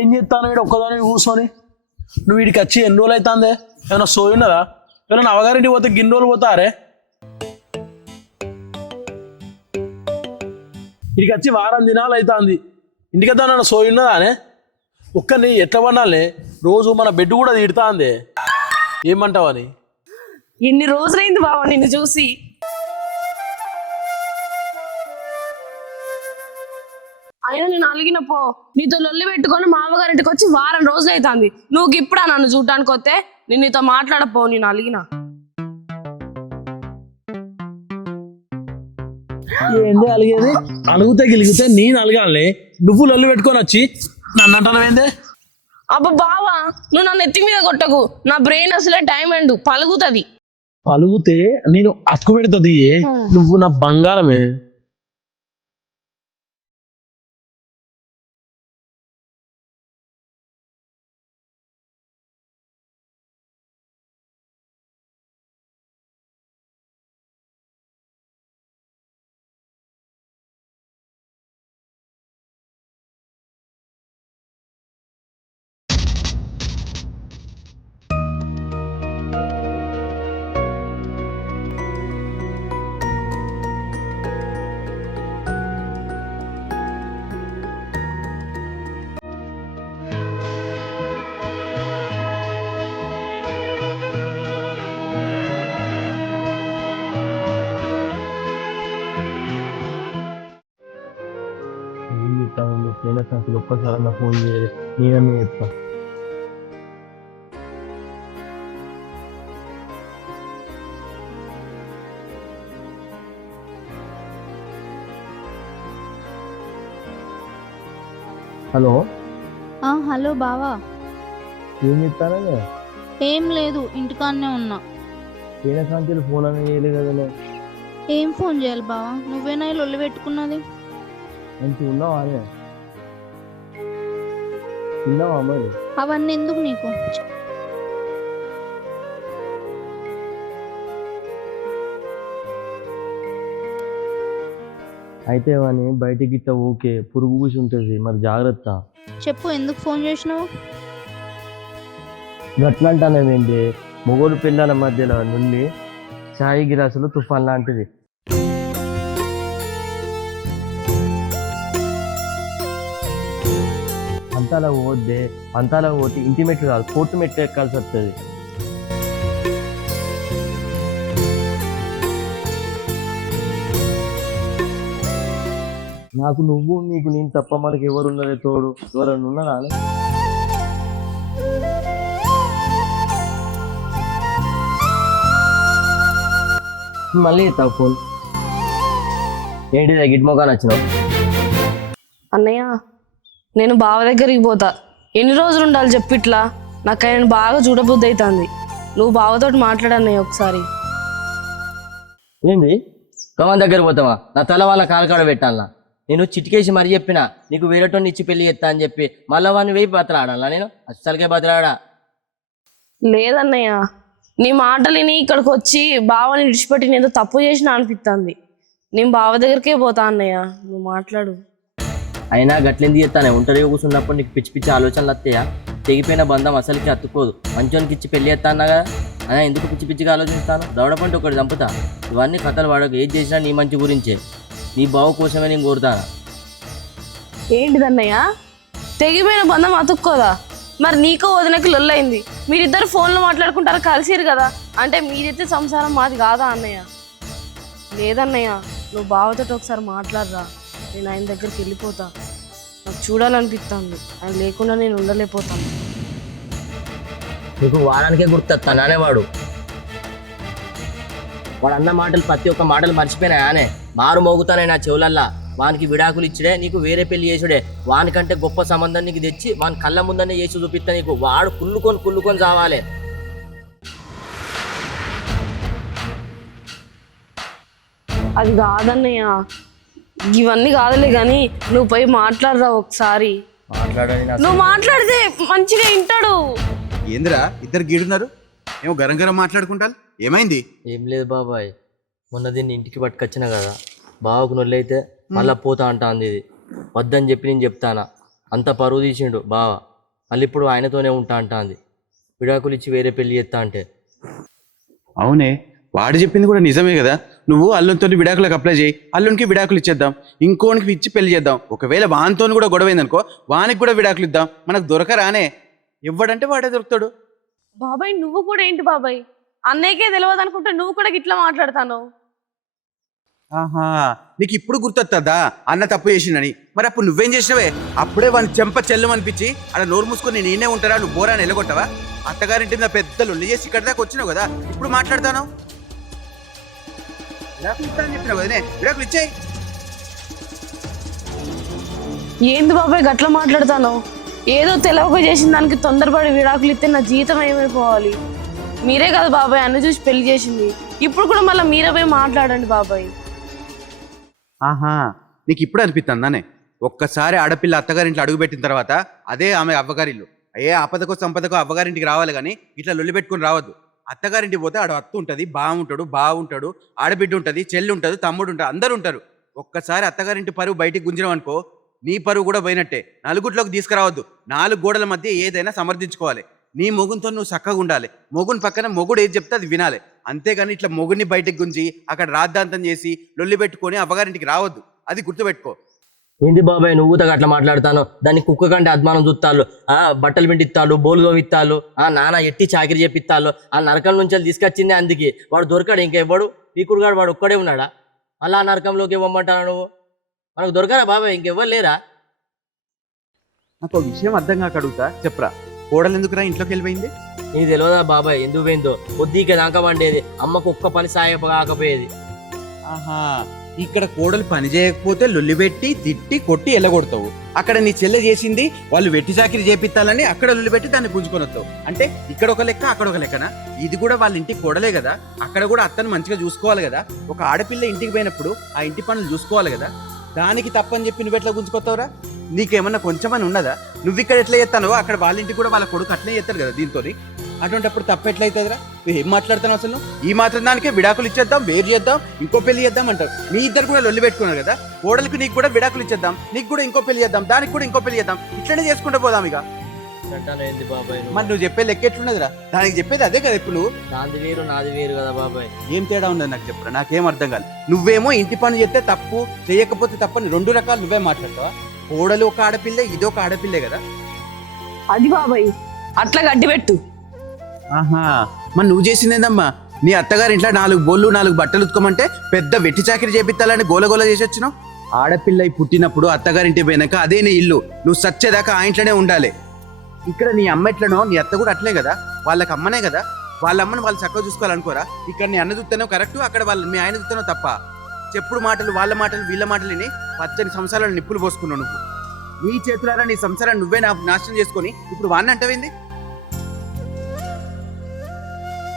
ఏం చేస్తాను వీడు ఒక్కదాని కూర్చొని? నువ్వు వీడికి వచ్చి ఎన్ని రోజులు అవుతుందే? ఏమైనా సోయి ఉన్నదా? ఏమైనా అవగారింటికి పోతే గిన్ని రోజులు పోతారే? వీడికి వచ్చి వారం దినాలు అవుతుంది. ఇంటికి వద్దా సోయి ఉన్నదా అనే? ఒక్కరిని ఎట్లా పడాలే? రోజు మన బెడ్ కూడా తిడతా అందే. ఏమంటావని? ఎన్ని రోజులైంది బావ నిన్ను చూసి. అయినా నేను అలిగిన పో, నీతో లొల్లి పెట్టుకొని మామగారింటికి వచ్చి వారం రోజులు అవుతుంది. నువ్వు ఇప్పుడా నన్ను చూడటానికి వస్తే? నేను నీతో మాట్లాడపో, నేను అలిగిన. ఏంది అలిగేది? అలుగుతే గిలిగితే నేను అలగాలి, నువ్వు లొల్లి పెట్టుకొని వచ్చి నన్ను అంటానవేందే? అబ్బా బావా, నువ్వు నన్ను ఎత్తి మీద కొట్టకు. నా బ్రెయిన్ అసలే డైమండ్ పలుగుతుంది. పలుగుతే నేను అతుకు పెడుతుంది. నువ్వు నా బంగారమే. ఒక్కసారి నా ఫోన్ చేయలేదు, నేనన్నీ చెప్తా. హలో హలో బావా. ఏం చెప్తానే? ఏం లేదు, ఇంటికాడనే ఉన్నా. ఏనకాంచెలు ఫోన్ అని చేయలేదు కదా. ఏం ఫోన్ చేయాలి బావా? నువ్వేనా లొల్లి పెట్టుకున్నది? మంచిగా ఉన్నావా అనే? తిన్నావా మరి? అవన్నీ ఎందుకు నీకు? అయితే అని బయటికి గిట్ట ఓకే, పురుగు పూసి ఉంటుంది, మరి జాగ్రత్త. చెప్పు, ఎందుకు ఫోన్ చేసినావు? గట్లంటానేంటి? మొగోడు పిల్లల మధ్యలో నుండి చాయ్ గిలాసులు తుఫాన్ లాంటిది. అంతాలా పోద్దే, అంతాలా పోతే ఇంటి మెట్లు కాదు, కోర్టు మెట్లు ఎక్కాల్సి వస్తుంది. నాకు నువ్వు, నీకు నేను తప్ప మనకి ఎవరున్నదే తోడు? ఎవరన్నా ఉన్నారా? మళ్ళీ ఎత్తావు ఫోన్. ఏంటిదా గిట్ మొగాలు వచ్చినావు? అన్నయ్య, నేను బావ దగ్గరికి పోతా. ఎన్ని రోజులు ఉండాలి చెప్పు ఇట్లా? నాకు ఆయన బాగా చూడబుద్ధి అవుతుంది. నువ్వు బావతోటి మాట్లాడన్నయ్య ఒకసారి. ఏంది కమన్ దగ్గర పోతావా? నా తల వాళ్ళ కాలకాడ పెట్టాలా? నేను చిటికేసి మరీ చెప్పినా నీకు వేరేటోని ఇచ్చి పెళ్లి చేస్తా అని చెప్పి, మళ్ళీ వాడిని వేయి బతలాడాలా? నేను అస్సలకే బతలాడా. లేదన్నయ్య, నీ మాటలు విని ఇక్కడికి వచ్చి బావని విడిచిపెట్టి నేను ఏదో తప్పు చేసినా అనిపిస్తుంది. నేను బావ దగ్గరికే పోతా అన్నయ్య, నువ్వు మాట్లాడు. అయినా గట్లెందుకు చేస్తానే? ఒంటరిగా కూర్చున్నప్పుడు నీకు పిచ్చి పిచ్చి ఆలోచనలు వస్తాయా? తెగిపోయిన బంధం అసలుకి అతుక్కోదు. మంచోనికి ఇచ్చి పెళ్ళి చేస్తా అన్నాగా, అయినా ఎందుకు పిచ్చి పిచ్చిగా ఆలోచిస్తాను? దౌడపంటే ఒకటి చంపుతా. ఇవన్నీ కథలు వాడకు. ఏది చేసినా నీ మంచి గురించే, నీ బావ కోసమే నేను కోరుతాను. ఏంటిదన్నయ్య? తెగిపోయిన బంధం అతుక్కోదా? మరి నీకో వదినకి లొల్లైంది, మీరిద్దరు ఫోన్లో మాట్లాడుకుంటారు, కలిసిరు కదా, అంటే మీదైతే సంసారం మాది కాదా అన్నయ్య? లేదన్నయ్య, నువ్వు బావతో ఒకసారి మాట్లాడరా, నేను ఆయన దగ్గరికి వెళ్ళిపోతా. నాకు చూడాలనిపిస్తుంది, ఆయన లేకుండా నేను ఉండలేకపోతాను. నీకు వారానికే గుర్తొస్తానే వాడు అన్న మాటలు ప్రతి ఒక్క మాటలు మర్చిపోయినా ఆనే మారు మోగుతానే నా చెవులల్లా. వానికి విడాకులు ఇచ్చిడే, నీకు వేరే పెళ్లి చేసుడే. వానికంటే గొప్ప సంబంధం నీకు తెచ్చి వాని కళ్ళ ముందనే చేసి చూపిస్తా నీకు. వాడు కుళ్ళుకొని చావాలి. అది కాదన్నయ్య, ఇవన్నీ కాదులే కానీ నువ్వు పోయి మాట్లాడరా ఒకసారి. మాట్లాడని నువ్వు మాట్లాడితే మంచిగా వింటాడు. ఏందిరా ఇద్దరు గీడున్నారు? ఏమో గరం గరం మాట్లాడుకుంటారు, ఏమైంది? ఏం లేదు బాబాయ్, మొన్న దీన్ని ఇంటికి పట్టుకొచ్చిన కదా, బావకు నొల్లైతే మళ్ళా పోతా అంటా అంది. ఇది వద్దని చెప్పి నేను చెప్తానా, అంత పరువు తీసిండు బావ. మళ్ళీ ఇప్పుడు ఆయనతోనే ఉంటా అంటా అంది. విడాకులు ఇచ్చి వేరే పెళ్లి చేస్తా అంటే. అవునే, వాడు చెప్పింది కూడా నిజమే కదా. నువ్వు అల్లునితో విడాకులకు అప్లై చేయి, అల్లునికి విడాకులు ఇచ్చేద్దాం, ఇంకోనికి ఇచ్చి పెళ్లి చేద్దాం. ఒకవేళ వానితో కూడా గొడవైందనుకో, వానికి కూడా విడాకులు ఇద్దాం. మనకు దొరకరానే, ఇవ్వడంటే వాడే దొరుకుతాడు. బాబాయ్ నువ్వు కూడా ఏంటి బాబాయ్, అన్నయ్యకే తెలియదు అనుకుంటే నువ్వు కూడా ఇట్లా మాట్లాడతాను. ఆహా, నీకు ఇప్పుడు గుర్తొస్తుందా అన్న తప్పు చేసిండని? మరి అప్పుడు నువ్వేం చేసినవే? అప్పుడే వాని చెంప చెల్లం అనిపించి అలా నోరు మూసుకొని నేనే ఉంటారా, నువ్వు బోరాని ఎలగొట్టవా? అత్తగారింటి మీద పెద్దలు చేసి ఇక్కడ దాకా వచ్చినావు కదా, ఇప్పుడు మాట్లాడతాను. విడాకులు ఇస్తానని చెప్పినావు కదనే, విడాకులు ఇచ్చేయి. ఏంది బాబాయ్ గట్లా మాట్లాడతాను? ఏదో తెలవక చేసిన దానికి తొందరపడి విడాకులు ఇస్తే నా జీవితం ఏమైపోవాలి? మీరే కదా బాబాయ్ అన్ని చూసి పెళ్లి చేసింది, ఇప్పుడు కూడా మళ్ళీ మీరే పోయి మాట్లాడండి బాబాయ్. ఆహా, నీకు ఇప్పుడు అనిపిస్తుందానే? ఒక్కసారి ఆడపిల్ల అత్తగారింట్లో అడుగుపెట్టిన తర్వాత అదే ఆమె అవ్వగారిల్లు. ఏ ఆపదకో సంపదకో అవ్వగారింటికి రావాలి కానీ ఇట్లా లొల్లి పెట్టుకుని రావద్దు. అత్తగారింటికి పోతే ఆడ అత్త ఉంటుంది, బాగుంటాడు, ఆడబిడ్డ ఉంటుంది, చెల్లి ఉంటుంది, తమ్ముడు ఉంటాడు, అందరూ ఉంటారు. ఒక్కసారి అత్తగారింటి పరువు బయటికి గుంజినాం అనుకో, నీ పరువు కూడా పోయినట్టే. నలుగుట్లోకి తీసుకురావద్దు. 4 గోడల మధ్య ఏదైనా సమర్థించుకోవాలి. నీ మొగునితో నువ్వు చక్కగా ఉండాలి. మొగుని పక్కన మొగుడు ఏది చెప్తే అది వినాలి. అంతేగాని ఇట్లా మొగుడిని బయటకు గుంజి అక్కడ రాద్ధాంతం చేసి లొల్లి పెట్టుకొని అవ్వగారింటికి రావద్దు. అది గుర్తుపెట్టుకో. ఏంది బాబాయ్ నువ్వు అట్లా మాట్లాడతాను? దాన్ని కుక్క కంటే అద్మానం చూస్తాళ్ళు, బట్టలు పిండిస్తాళ్ళు, బోలు తోమిస్తాళ్ళు, నాన్న ఎట్టి చాకిరి చెప్పిస్తాళ్ళు. ఆ నరకం నుంచి వాళ్ళు తీసుకొచ్చిందే అందుకే. వాడు దొరకాడు, ఇంకెవ్వడు పీకుడుగాడు వాడు ఒక్కడే ఉన్నాడా? అలా నరకంలోకి ఇవ్వమంటాను నువ్వు? మనకు దొరకరా బాబాయ్, ఇంకెవ్వరు లేరా? నాకు ఒక విషయం అర్థం కాక అడుగుతా, చెప్పరా. కోడలు ఎందుకురా ఇంట్లోకి వెళ్ళిపోయింది? నీకు తెలియదా బాబాయ్ ఎందుకు పోయిందో? పొద్దుకే దాకా వండేది, అమ్మకు ఒక్క పని సాయం కాకపోయేది. ఆహా, ఇక్కడ కోడలు పని చేయకపోతే లొల్లి పెట్టి తిట్టి కొట్టి ఎల్లగొడతావు. అక్కడ నీ చెల్లె చేసింది వాళ్ళు వెట్టి చాకిరి చేపిస్తాలని అక్కడ లొల్లి పెట్టి దాన్ని గుంజుకొని వస్తావు. అంటే ఇక్కడ ఒక లెక్క అక్కడ ఒక లెక్కనా? ఇది కూడా వాళ్ళ ఇంటికి కోడలే కదా, అక్కడ కూడా అత్తను మంచిగా చూసుకోవాలి కదా. ఒక ఆడపిల్ల ఇంటికి పోయినప్పుడు ఆ ఇంటి పనులు చూసుకోవాలి కదా. దానికి తప్పని చెప్పి నువ్వు ఎట్లా గుంజుకొస్తావురా? నీకేమన్నా కొంచెమని ఉన్నదా? నువ్వు ఇక్కడ ఎట్లా చేస్తానో అక్కడ వాళ్ళ ఇంటికి కూడా వాళ్ళ కొడుకు అట్లే చేస్తాడు కదా దీంతో. అటువంటిప్పుడు తప్పు ఎట్లయితుందిరా? నువ్వు ఏం మాట్లాడుతావు అసలు? ఈ మాత్రం దానికే విడాకులు ఇచ్చేద్దాం, వేరు చేద్దాం, ఇంకో పెళ్లి చేద్దాం అంటారు. మీ ఇద్దరు కూడా లొల్లి పెట్టుకున్నారు కదా. కోడలికి నీకు కూడా విడాకులు ఇచ్చేద్దాం, నీకు కూడా ఇంకో పెళ్లి చేద్దాం, దానికి కూడా ఇంకో పెళ్లి చేద్దాం, ఇట్లనే చేసుకుంటూ పోదాం ఇక. ఏంది బాబాయ్ మరి నువ్వు చెప్పే లెక్క ఎట్లున్నదిరా? దానికి చెప్పేది అదే కదా. ఇప్పుడు నువ్వు నాది వేరు నాది వేరు కదా బాబాయ్. ఏం తేడా ఉన్నది నాకు చెప్పరా, నాకేం అర్థం కాదు. నువ్వేమో ఇంటి పని చేస్తే తప్పు, చేయకపోతే తప్పని 2 రకాలు నువ్వే మాట్లాడతావా? కోడలు ఒక ఆడపిల్లే, ఇది ఒక ఆడపిల్లే కదా. అది బాబాయ్ అట్లా గడ్డి పెట్టు. ఆహా, మరి నువ్వు చేసిందేందమ్మా? నీ అత్తగారి ఇంట్లో 4 బోళ్ళు 4 బట్టలు ఉతుకోమంటే పెద్ద వెట్టి చాకిరి చేపిస్తాలని గోలగోల చేసి వచ్చినావు. ఆడపిల్ల పుట్టినప్పుడు అత్తగారింటి పోయినాక అదే నీ ఇల్లు, నువ్వు సచ్చేదాకా ఆ ఇంట్లోనే ఉండాలి. ఇక్కడ నీ అమ్మ ఎట్లనో నీ అత్త కూడా అట్లే కదా. వాళ్ళకి అమ్మనే కదా, వాళ్ళ అమ్మని వాళ్ళు చక్కగా చూసుకోవాలనుకోరా? ఇక్కడ నీ అన్న చూస్తేనో కరెక్ట్, అక్కడ వాళ్ళు మీ ఆయన చూస్తేనో తప్ప. చెప్పుడు మాటలు, వాళ్ళ మాటలు, వీళ్ళ మాటలు విని 18 సంవత్సరాలు నిప్పులు పోసుకున్నావు నువ్వు. నీ చేతులారా నీ సంసారాన్ని నువ్వే నాశనం చేసుకొని ఇప్పుడు వాడిని అంటవేంది?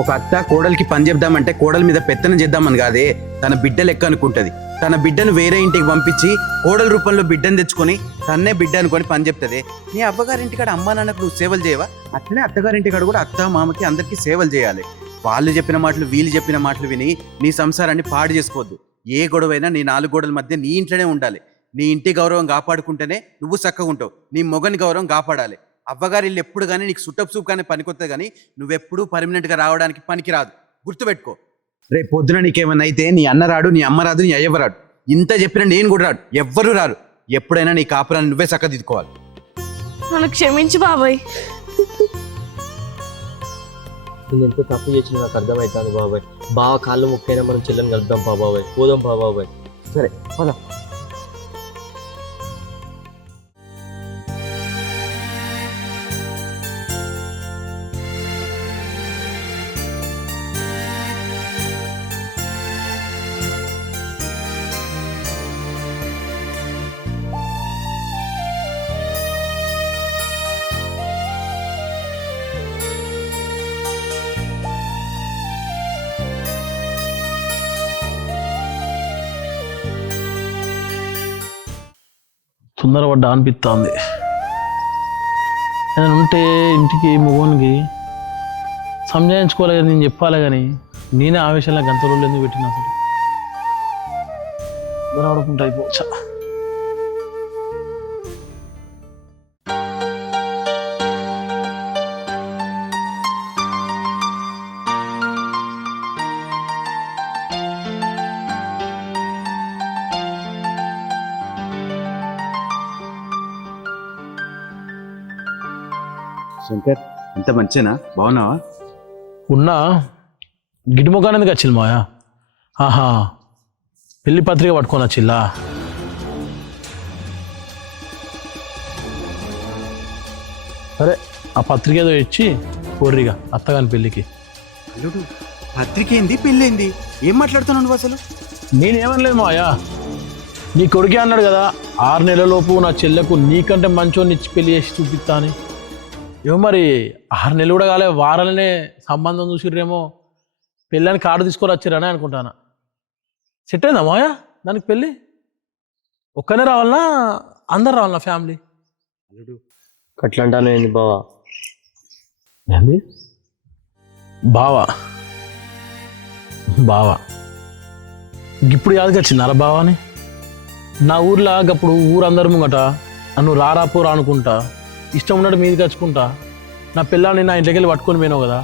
ఒక అత్త కోడలికి పని చెప్దామంటే కోడల మీద పెత్తనం చేద్దామని కాదే, తన బిడ్డ లెక్క అనుకుంటది. తన బిడ్డను వేరే ఇంటికి పంపించి కోడల రూపంలో బిడ్డను తెచ్చుకొని తన్నే బిడ్డ అనుకొని పని చెప్తుంది. నీ అవ్వగారింటికాడ అమ్మా నాన్నకు నువ్వు సేవలు చేయవా? అట్లనే అత్తగారింటికాడ కూడా అత్త మామకి అందరికీ సేవలు చేయాలి. వాళ్ళు చెప్పిన మాటలు వీళ్ళు చెప్పిన మాటలు విని నీ సంసారాన్ని పాడు చేసుకోవద్దు. ఏ గొడవైనా నీ 4 గోడల మధ్య నీ ఇంట్లోనే ఉండాలి. నీ ఇంటి గౌరవం కాపాడుకుంటేనే నువ్వు చక్కగా ఉంటావు. నీ మొగని గౌరవం కాపాడాలి. అవ్వగారి ఇల్లు ఎప్పుడు కానీ నీకు సుట్టపు సూప్ కానీ పనికొస్తుంది, కానీ నువ్వెప్పుడు పర్మనెంట్గా రావడానికి పనికి రాదు. గుర్తుపెట్టుకో. రేపు పొద్దున నీకేమన్నా అయితే నీ అన్న రాడు, నీ అమ్మ రాదు, నీ అయ్యవ రాడు. ఇంత చెప్పినా నేను కూడా రాడు, ఎవ్వరూ రారు. ఎప్పుడైనా నీ కాపురాన్ని నువ్వే చక్కదిద్దుకోవాలి. నన్ను క్షమించు బాబాయ్. నేను ఎంత తప్పు చేసిన నాకు అర్థమవుతుంది బాబాయ్. బావ కాళ్ళు ముక్కైనా మనం చెల్లెని కలుద్దాం బాబాయ్, పోదాం బాబాయ్. సరే పద. తొందరపడ్డా అనిపిస్తుంది. నేను ఉంటే ఇంటికి మొగోనికి సంజాయించుకోలే, నేను చెప్పాలి, కానీ నేనే ఆవేశంలో గంతలో ఎందుకు పెట్టినా అసలు దొరకకుండా అయిపోవచ్చా. శంకర్, ఎంత మంచినా? బాగున్నావా? ఉన్నా గిటి మొఖాన్ని ఎందుకు వచ్చింది మాయా? ఆహా, పెళ్లి పత్రిక పట్టుకొని వచ్చిల్లా? సరే, ఆ పత్రిక ఏదో ఇచ్చి కోర్రిగా అత్తగాని పెళ్ళికి. అల్లుడు, పత్రిక ఏంది, పెళ్ళేంది? ఏం మాట్లాడుతున్నావు నువ్వు అసలు? నేనేమనలేదు మాయా, నీ కొడుకే అన్నాడు కదా 6 నెలలలోపు నా చెల్లెకు నీకంటే మంచోని ఇచ్చి పెళ్లి చేసి చూపిస్తా అని. ఏమో మరి 6 నెలలు కూడా కాలే, వారాలనే సంబంధం చూసిర్రేమో, పెళ్ళని కార్డు తీసుకొని వచ్చారని అనుకుంటాను. సెట్ అయిందా మాయా దానికి పెళ్ళి? ఒక్కనే రావాలన్నా అందరు రావాలన్నా ఫ్యామిలీ? అల్లుడు, అట్లా అంటాను ఏంది బావా? ఏంది బావా? బావా ఇప్పుడు యాదకి వచ్చింది అలా బావా అని. నా ఊర్లో అప్పుడు ఊరందరు ముంగట నన్ను రారాపోరా అనుకుంటా, ఇష్టం ఉన్నట్టు మీది కచ్చుకుంటా, నా పిల్లాన్ని నా ఇంట్లోకి వెళ్ళి పట్టుకొని పోయినావు కదా,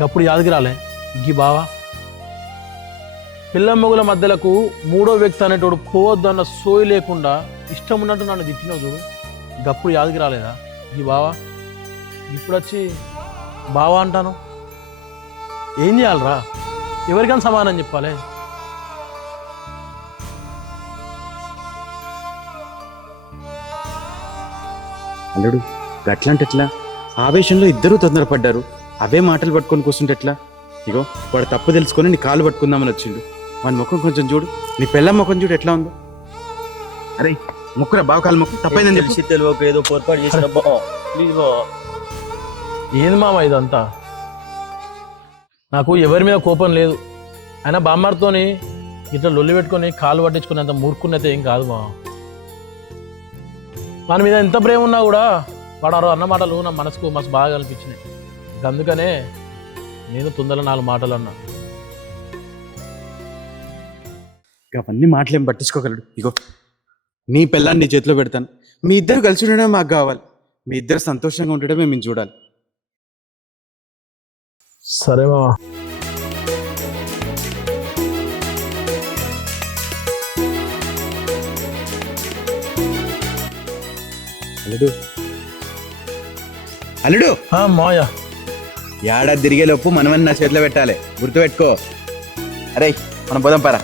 గప్పుడు యాదకి రాలే గీ బావా? పిల్ల మొగుల మధ్యలకు 3వ వ్యక్తి అనేటోడు పోవద్దు అన్న సోయి లేకుండా ఇష్టం ఉన్నట్టు నన్ను తిట్టినావు చూడు, గప్పుడు యాదకి రాలేదా గీ బావా? ఇప్పుడు వచ్చి బావా అంటాను. ఏం చేయాలరా? ఎవరికైనా సమానం చెప్పాలి. అల్లుడు, గట్లంటే ఎట్లా? ఆవేశంలో ఇద్దరూ తొందరపడ్డారు, అవే మాటలు పట్టుకొని కూర్చుంటే ఎట్లా? ఇగో వాడు తప్పు తెలుసుకొని నీ కాలు పట్టుకుందామని వచ్చిండు. వాడి ముఖం కొంచెం చూడు, నీ పిల్ల ముఖం చూడు ఎట్లా ఉందో. అరే ముక్కురా, బావ కాలు ముక్కు, తప్పైందని చెప్పి. తెలిసి ఏదో పొరపాటు చేసిన బావ, ప్లీజ్ బావా. ఏంది మామ ఇదంతా? నాకు ఎవరి మీద కోపం లేదు, అయినా బామ్మారితోని ఇట్లా లొల్లి పెట్టుకొని కాలు పట్టించుకునేంత మూర్ఖున్నైతే ఏం కాదు మామ. మన మీద ఎంత ప్రేమ ఉన్నా కూడా వాడు అన్న మాటలు నా మనసుకు మస్తు బాగా అనిపించినాయి. అందుకనే నేను తొందరలో 4 మాటలు అన్నా. అవన్నీ మాటలేం పట్టించుకోగలడు. ఇగో నీ పిల్లాన్ని నీ చేతిలో పెడతాను, మీ ఇద్దరు కలిసి ఉండడం మాకు కావాలి, మీ ఇద్దరు సంతోషంగా ఉండడమే మేము చూడాలి. సరే మామ. అల్లుడు, అల్లుడు, మాయా ఏడాది తిరిగేలోపు మనమని నా చేతిలో పెట్టాలి, గుర్తుపెట్టుకో. అరే మనం పోదాం పారా.